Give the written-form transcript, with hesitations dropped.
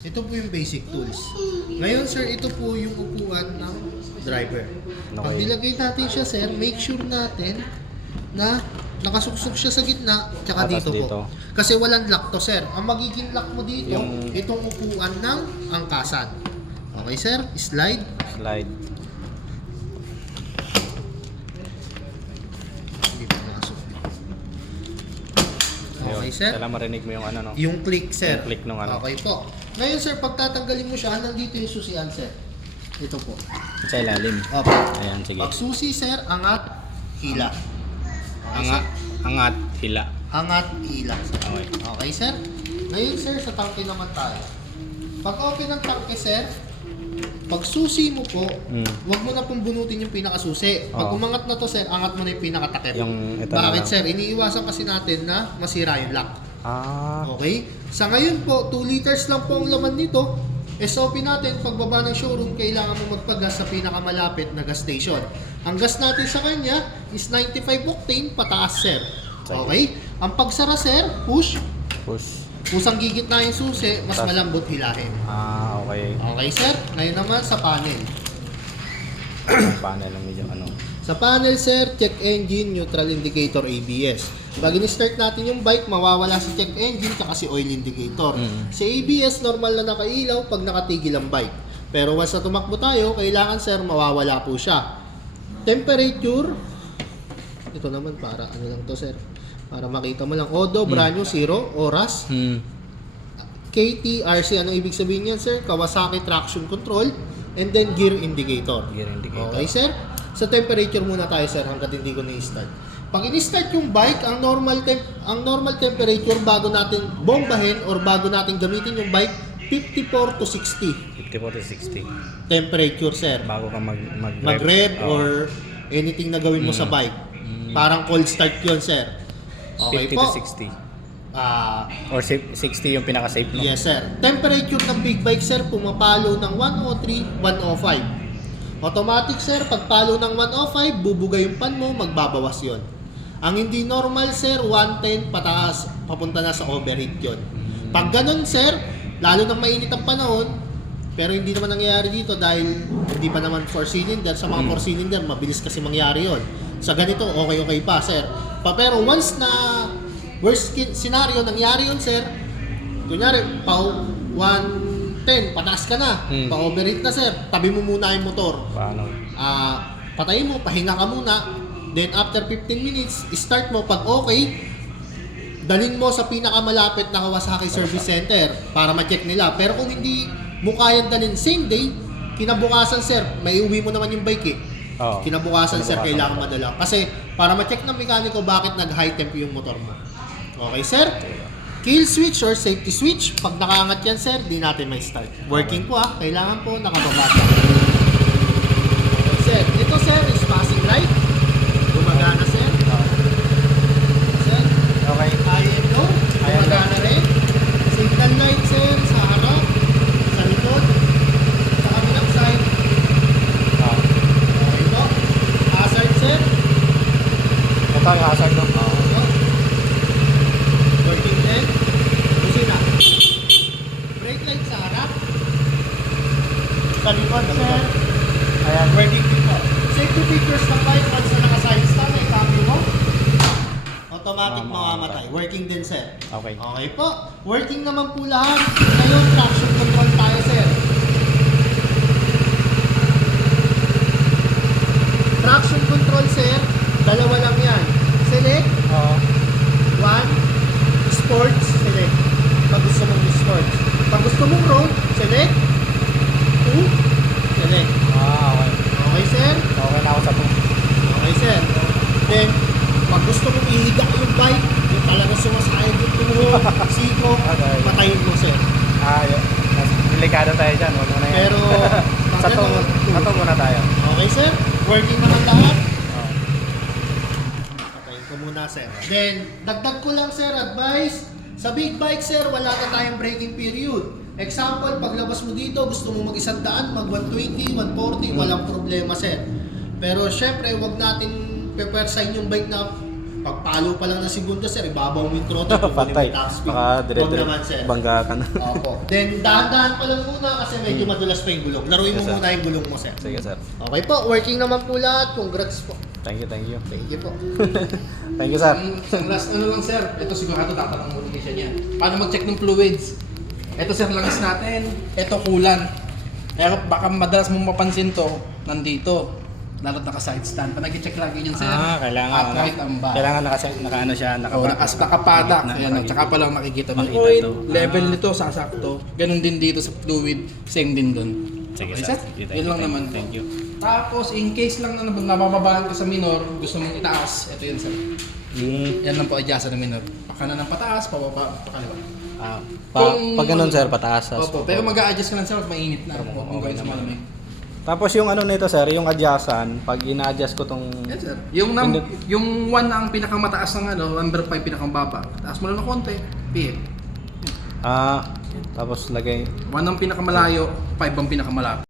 Ito po yung basic tools. Ngayon sir, ito po yung upuan ng driver. Pag nilagay natin siya sir, make sure natin na nakasuksok siya sa gitna, tsaka dito po. Kasi walang lock to sir. Ang magiging lock mo dito, itong upuan ng angkasan. Okay sir, slide. Slide. Hindi pa nakasok. Okay sir. Kailangan marinig mo yung ano no? Yung click sir. Yung click nung ano. Okay po. Ngayon sir, pag tatanggalin mo siya, nandito yung susian sir. Ito po. Sa ilalim. Okay. Ayan, sige. Pag susi sir, angat, hila. Okay, Angat, angat, hila. Angat, hila. Okay. Okay sir. Ngayon sir, sa tangke naman tayo. Pag open ng tangke sir, pag susi mo po, wag mo na pong bunutin yung pinakasusi. Pag umangat na to sir, angat mo na yung pinakatakip. Yung ito Bakit na sir? Iniiwasan kasi natin na masira yung lock. Ah. Okay? Sa ngayon po, 2 liters lang po ang laman nito. SOP natin, pagbaba ng showroom, kailangan mo magpagas sa pinakamalapit na gas station. Ang gas natin sa kanya is 95 octane pataas sir. Okay? Ang pagsara sir, push. Push. Kusang gigit na yung susi, mas malambot hilahin. Ah, okay. Okay sir? Ngayon naman sa panel. Panel ang medyo ano. Sa panel sir, check engine, neutral indicator, ABS. Pag in-start natin yung bike, mawawala si check engine tsaka si oil indicator. Si ABS, normal na nakailaw pag nakatigil ang bike. Pero once na tumakbo tayo, kailangan sir, mawawala po siya. Temperature, ito naman para ano lang to sir, para makita mo lang. Odo, brand new, 0, oras. KT, RC, anong ibig sabihin yan sir? Kawasaki traction control, and then gear indicator. Gear indicator. Okay sir? Sa temperature muna tayo sir hanggat hindi ko na-start. Pag in-start yung bike, ang normal temperature bago natin bombahin or bago natin gamitin yung bike, 54 to 60 54 to 60. temperature sir. Bago ka Mag-rev or anything na gawin mo sa bike. Parang cold start yun sir. Okay 50 po. to 60. Or 60 yung pinaka-safe no? Yes sir. Temperature ng big bike sir, pumapalo ng 103, 105. Automatic sir, pag palo ng 105, bubugay yung pan mo, magbabawas yon. Ang hindi normal sir, 110 pataas, papunta na sa overheat yon. Pag ganun sir, lalo nang mainit ang panahon, pero hindi naman nangyayari dito dahil hindi pa naman 4 cylinder. Sa mga 4 cylinder, mabilis kasi mangyari yon. Sa ganito, okay pa sir. Pero once na worst scenario nangyari yun sir, kunyari, pa 110, pataas ka na, pa-overheat na sir, tabi mo muna yung motor. Paano? Patayin mo, pahinga ka muna, then after 15 minutes, start mo, pag okay, dalhin mo sa pinakamalapit na Kawasaki Service Center para ma-check nila. Pero kung hindi mo kayang dalhin same day, kinabukasan sir, may uwi mo naman yung bike eh. Kinabukasan sir, kailangan madala. Kasi para ma-check ng mekaniko bakit nag-high temp yung motor mo. Okay sir? Kill switch or safety switch, pag nakaangat yan sir, di natin may start. Working po kailangan po nakababa. Sir, ito sir is passing light. Gumagana sir. Sir, Okay. INO, gumagana rin. Signal light sir, sa harap, sa likod, sa kabilang side. Okay po. Hazard sir. Ito ang hazard no? Working din. Busina. Brake light sa harap. Sa likod, sir. Ayan. Working dito. Safety features ng bike, once na naka-science na, may cambio mo. Automatic mamamatay. Working din, sir. Okay. Okay po. Working naman po lahat. Ngayon, traction control tayo, sir. Traction control, sir. Dalawa lang yan. Select. 1. Sports, select. Pag gusto mong sports. Pag gusto mong road, select. 2, select. Okay. Okay, sir? Okay na ako sa book. Okay, sir. Then, pag gusto mong ihiga yung bike, yung talaga sumasayad yung tuhod, siko, Okay. patayin mo, sir. Yun. Mas delikado tayo dyan. Huwag mo na yan. Pero, sa to muna tayo. Okay, sir? Working naman lahat. Patayin ko muna, sir. Then, dagdag ko lang, sir, advice. Sa big bike, sir, wala na tayong braking period. Example, paglabas mo dito, gusto mo mag-100, mag-120, 140, walang problema, sir. Pero syempre, wag natin pepersahin yung bike na Pagpalo pa lang ng segundo, sir, ibabaw mo yung throttle, kukunin mo Patay. yung top speed. Baka Huwag dire-dire naman, sir. bangga ka na. Opo. Then, dahan-dahan pa lang muna kasi medyo madulas pa yung gulong. Laruin mo Yes, sir. muna yung gulong mo, sir. Sige sir. Okay po, working naman po lahat. Congrats po. Thank you, thank you. Thank you po. Thank you sir. Ang last ano lang sir, ito sigurado tatanong mo siya niya. Paano mag-check ng fluids? Ito sir, langis natin. Ito kulan. Kaya baka madalas mong mapansin to, nandito. Lalo't naka-side stand. Pa nag-check lagi yan sir. Kailangan At kahit ang ba. Kailangan naka-ano siya, O, nakapadak. Ayan, tsaka pa lang makikita ng oil, level nito, sasakto. Ganun din dito sa fluid, same din doon. Sige Okay, sir. sir? Yun lang naman. Thank you. Tapos, in case lang na nabababahan ka sa minor, gusto mong itaas, ito yun sir. Yan lang po adjust ng minor. Pakanan ng pataas, pababa, pakaliwa. Pag ganun sir, pataas. Opo, pero mag-a-adjust ka lang sir, pag mainit na. Huwag mong gawin sa malamig. Tapos yung ano nito sir, yung adjustan, pag ina-adjust ko tong Yan sir. Yung 1 na ang pinakamataas ng ano, number 5 pinakamababa. Taas mo lang ng konti, pihit. tapos lagay 1 ang pinakamalayo, 5 ang pinakamalapit.